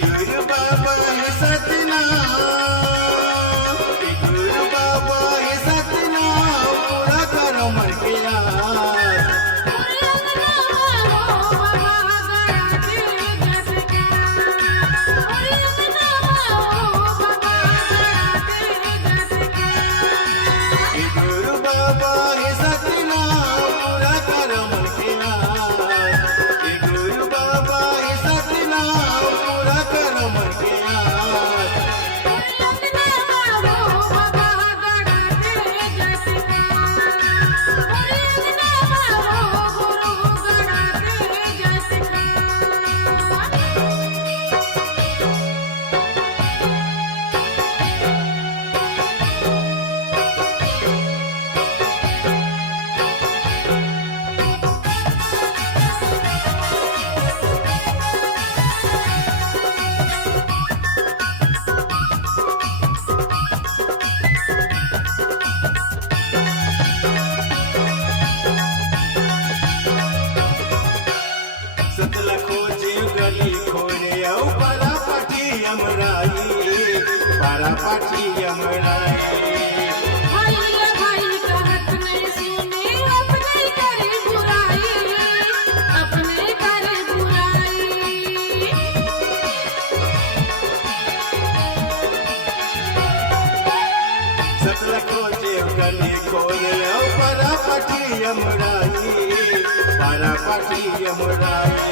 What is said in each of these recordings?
गुरु बाबा है सतनाम, गुरु बाबा है सतनाम, पूरा करो मन के आस। गुरु बाबा है सतनाम, पूरा करो मन के आस। गुरु बाबा है सतनाम, पूरा करो मन के आस। सतला खोजे गली खोरे औ पारा पाठी अमराई, पारा पाठी अमराई। सतला खोजे गली खोरे औ पारा पाठी अमराई, पारा पाठी अमराई।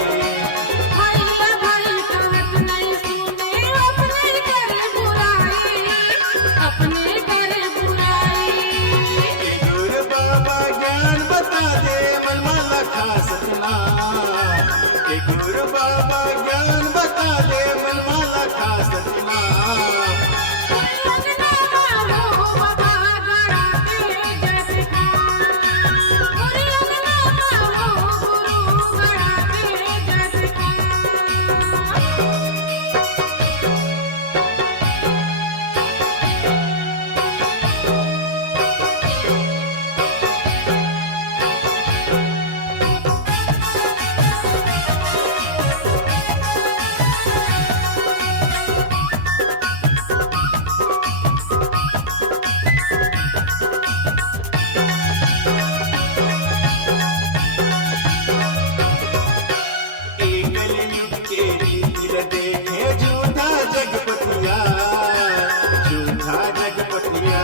गुरु बाबा ज्ञान बता दे मनमाला खा सतना, गुरु बाबा ज्ञान बता दे मनमाला खा सतना। देखे झूठा जगपतिया, झूठा जगपतिया।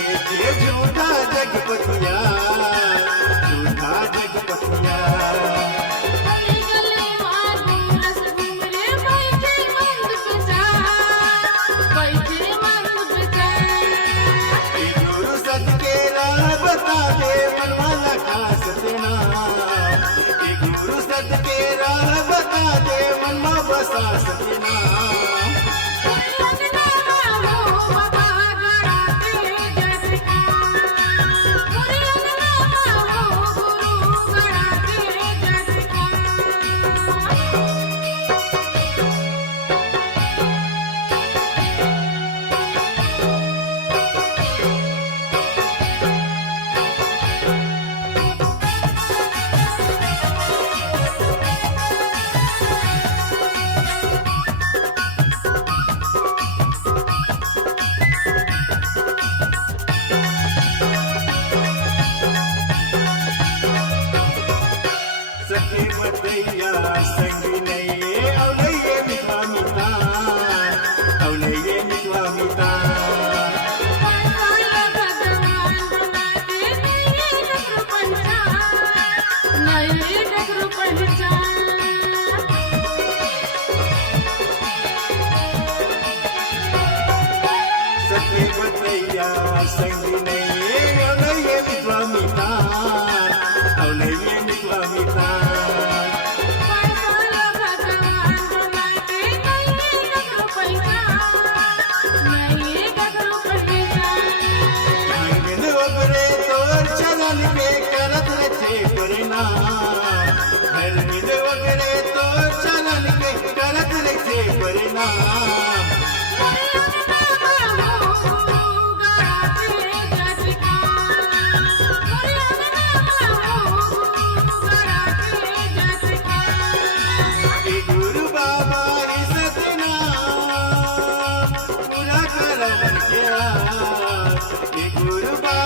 देखे झूठा जगपतिया, झूठा जगपतिया। बता दे मनमाला खा सतना, गुरु सद के राह बता दे मनमा बसा सतना। बतैया संगी नहीं नहीं विश्वामिता नहीं विश्वामिता करत रचे परिणाम गुरु बाबा ही सतना पूरा कर मन के गुरु बाबा